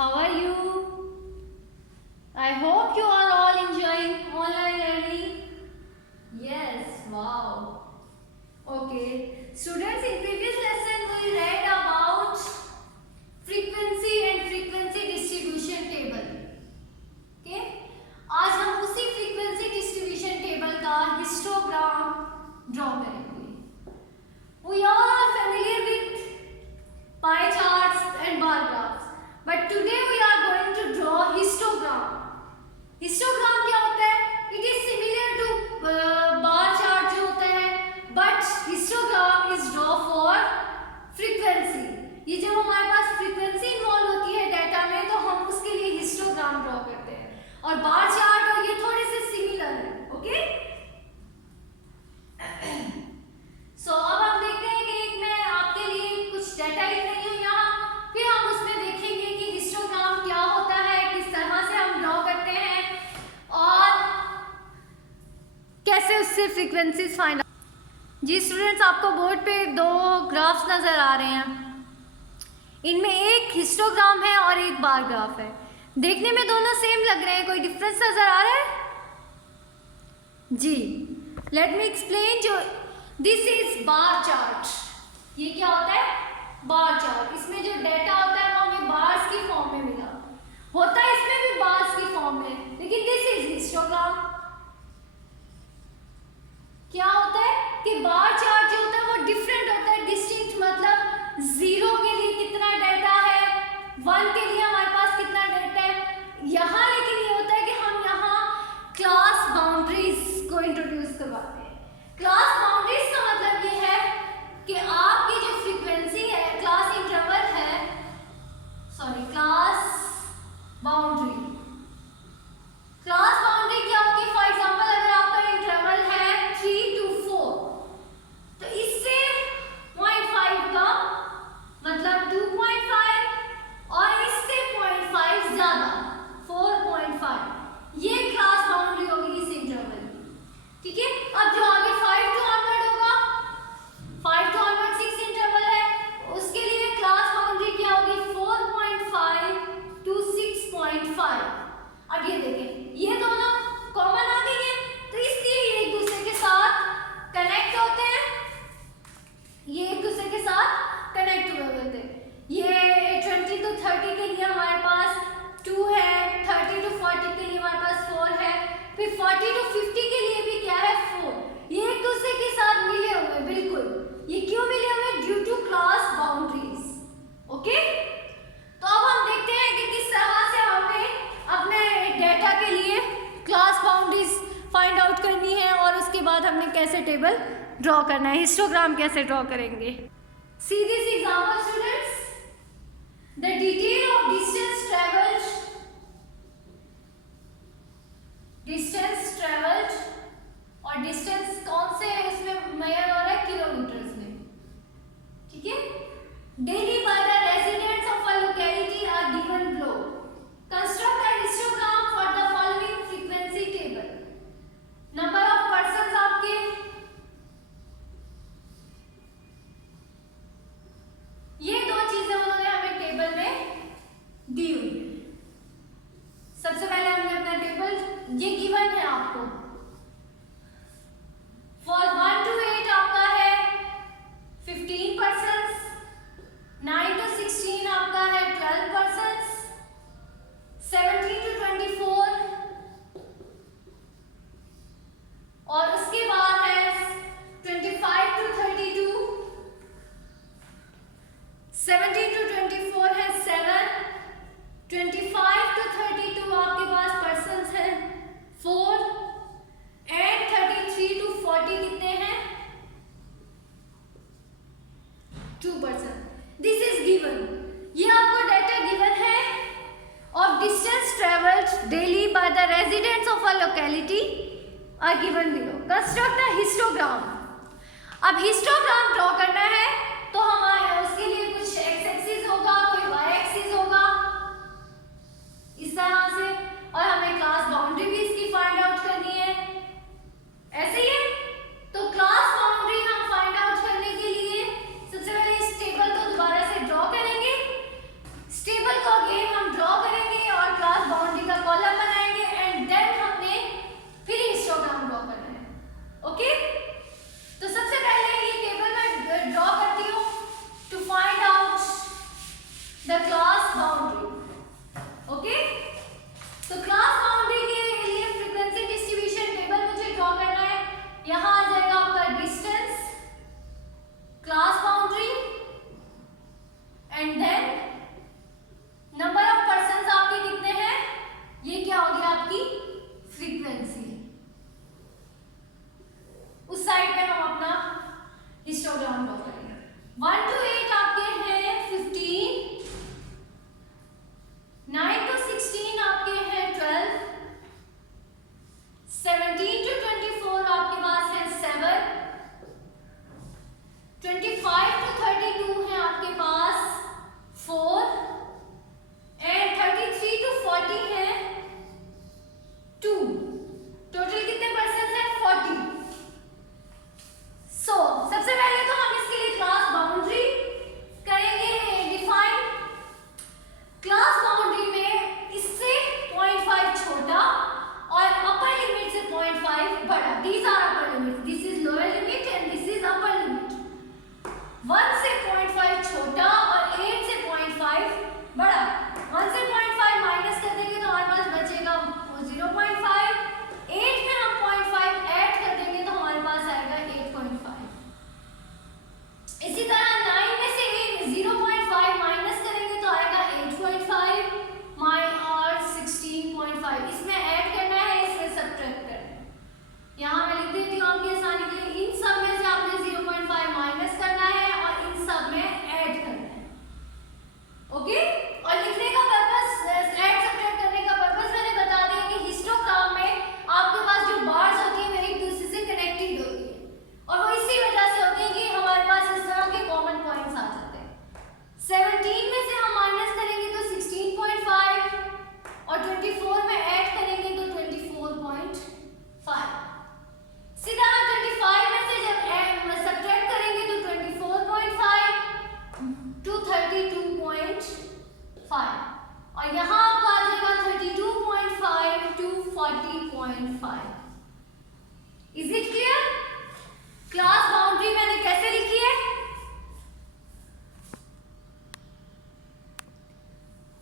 How are you? I hope you are all enjoying online learning. Yes, wow. Okay, students, in previous lesson we read about frequency and frequency distribution table. Okay, आज हम उसी frequency distribution table का histogram draw करेंगे. We all are familiar with pie charts and bar graphs, but today we are going to draw histogram. Histogram क्या होता है? It is similar to bar chart जो होता है, but histogram is draw for frequency. ये जब हमारे पास frequency involve होती है डाटा में तो हम उसके लिए histogram ड्रॉ करते हैं और बार चार्ट और ये थोड़े से सिमिलर है. ओके, सो अब हम देखते हैं कि मैं आपके लिए कुछ डाटा लिख रही हूँ यहाँ, फिर हम उसमें देखेंगे कि हिस्टोग्राम क्या होता है, किस तरह से हम ड्रॉ करते हैं और कैसे उससे फ्रीक्वेंसीज फाइंड. जी स्टूडेंट्स, आपको बोर्ड पे दो ग्राफ्स नज़र आ रहे हैं. इनमें एक हिस्टोग्राम है और एक बार ग्राफ है. देखने में दोनों सेम लग रहे हैं, कोई डिफरेंस नज़र आ रहा है? जी, लेट मी एक्सप्लेन. जो दिस इज बार चार्ट. ये क्या होता है? Bar chart. इसमें जो डेटा होता है वो हमें बार्स की फॉर्म में मिला होता है, इसमें भी बार्स की फॉर्म में, लेकिन दिस इज हिस्टोग्राम. क्या होता है कि बार चार्ट जो होता है वो डिफरेंट होता है, डिस्टिंक्ट. मतलब 0 के लिए कितना डेटा है, 1 के लिए हमारे पास कितना डेटा है. यहाँ लेकिन ये होता है कि हम यहाँ क्लास बाउंड्रीज को इंट्रोड्यूस करवाते हैं. क्लास बाउंड्रीज का मतलब ये है कि आपकी जो फ्रीक्वेंसी है, क्लास इंटरवल है, sorry class boundary. Class boundary क्या होगी? फॉर एग्जांपल अगर आपका इंटरवल है 3 to 4 तो इससे 0.5 का मतलब 2.5 और इससे 0.5 ज्यादा 4.5, ये क्लास बाउंड्री होगी इस इंटरवल की. ठीक है, अब जो आगे 5 to onward होगा, 5 to onward 6 इंटरवल है, उसके लिए क्लास बाउंड्री क्या होगी? 4.5 to 6.5. अब ये देखें, ये दोनों कॉमन आ गई है तो इसलिए ये एक दूसरे के साथ कनेक्ट होते हैं. ये एक दूसरे के साथ कनेक्ट हुए होते हैं. ये 20 to 30 के लिए हमारे पास 2 है, 30 to 40 के लिए हमारे पास 4 है, फिर 40 to 50 के लिए भी क्या है? 4. ये एक दूसरे के साथ मिले हुए. बिल्कुल, ये क्यों मिले हुए? Due to class boundaries. Okay, तो अब हम देखते हैं कि किस तरह से हमें अपने डेटा के लिए क्लास बाउंड्रीज फाइंड आउट करनी है और उसके बाद हमने कैसे टेबल ड्रॉ करना है, हिस्टोग्राम कैसे ड्रॉ करेंगे. See this example students. The detail of distance travelled और डिस्टेंस कौन से है इसमें मेजर हो रहा है? किलोमीटर्स में. ठीक है, daily by the residents of a locality are given below. Construct a histogram for the following frequency table. Number of persons आपके, ये दो चीजें उन्होंने हमें टेबल में दी हुई है. सबसे पहले हमने अपना टेबल ये गिवन है आपको. फॉर 1 to 8 आपका है 15 पर्संस, 9 to 16 आपका है 12 पर्संस, 17 to 24 और उसके बाद है 25 to 32, 17 to 24 है 7, 25 to 32 आपके पास पर्संस है 4 एंड 33 to 40 कितने हैं? 2 पर्सन. This is given. ये आपको डाटा गिवन है of distance travelled daily by the residents of a locality are given below. Construct a histogram. अब हिस्टोग्राम ड्रॉ करना है तो हमारे उसके लिए कुछ एक्स एक्सिस होगा, कोई वाई एक्सिस होगा इस तरह से, और हमें क्लास बाउंड्री भी इसकी फाइंड आउट करनी है. ऐसे ही है. तो क्लास बाउंड्री हम फाइंड आउट करने के लिए सबसे पहले इस टेबल को दोबारा से ड्रॉ करेंगे. इस टेबल को अगेन हम ड्रॉ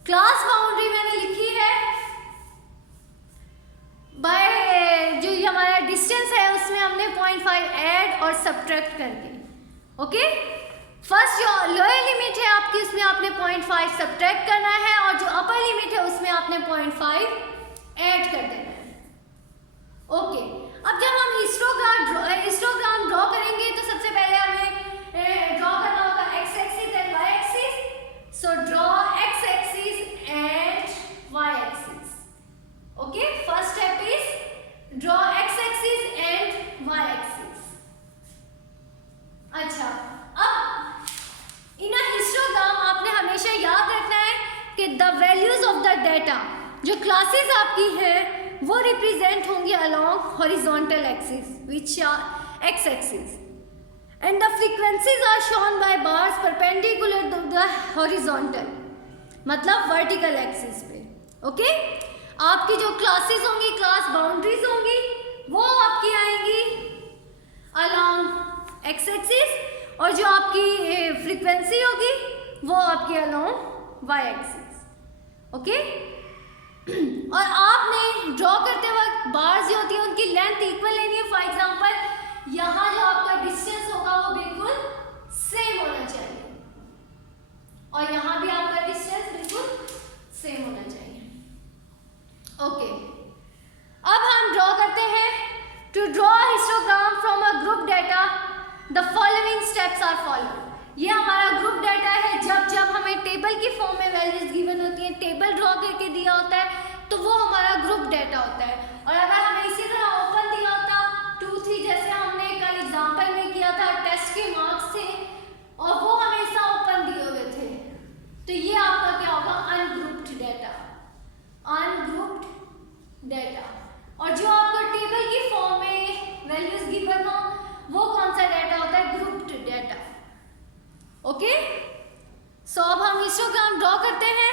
क्लास बाउंड्री मैंने लिखी है बाय जो ये हमारा डिस्टेंस है उसमें हमने 0.5 ऐड और सब्ट्रैक्ट करके, ओके। फर्स्ट जो लोअर लिमिट है आपकी उसमें आपने 0.5 सब्ट्रैक्ट करना है और जो अपर लिमिट है उसमें आपने 0.5 ऐड कर देना है, ओके। अब जब हम हिस्टोग्राम ड्रॉ करेंगे तो सबसे पहले हमें ड्रॉ करना होगा x axis and y axis. So draw x axis and y axis, okay. First step is draw x axis and y axis. अच्छा, अब इन अ हिस्टोग्राम आपने हमेशा याद रखना है कि the values of the data, जो क्लासेस आपकी है वो रिप्रेजेंट होंगी along horizontal axis which are x axis and the frequencies are shown by bars perpendicular to the horizontal, मतलब वर्टिकल एक्सिस पे, ओके। आपकी जो क्लासेस होंगी, क्लास बाउंड्रीज होंगी, वो आपकी आएंगी अलोंग एक्स एक्सिस और जो आपकी फ्रीक्वेंसी होगी वो आपकी अलोंग वाई एक्सिस, ओके। और आपने ड्रॉ करते वक्त बार्स जो होती है उनकी लेंथ इक्वल लेनी है। फॉर एग्जांपल यहाँ जो आपका डिस्टेंस होगा वो बिल्कुल सेम होना चाहिए और यहाँ भी आपका डिस्टेंस बिल्कुल सेम होना चाहिए, ओके। अब हम ड्रॉ करते हैं। To draw histogram from a group data the following steps are followed. ये हमारा ग्रुप डाटा है। जब हमें टेबल की फॉर्म में वैल्यूज गिवन होती हैं, टेबल ड्रॉ करके दिया होता है तो वो हमारा ग्रुप डाटा होता है। और अगर हमें इसी तरह ओपन दिया होता 2, 3 जैसे हमने कल एग्जांपल में किया था, टेस्ट के मार्क्स थे और वो हमेशा ओपन दिए हुए थे, तो ये आपका क्या होगा, अनग्रुप्ड डाटा, अनग्रुप्ड डाटा। और जो आपको टेबल की फॉर्म में वैल्यूज गिवन हो वो कौन सा डाटा होता है, ग्रुप्ड डाटा, ओके। सो अब हम हिस्टोग्राम ड्रॉ करते हैं।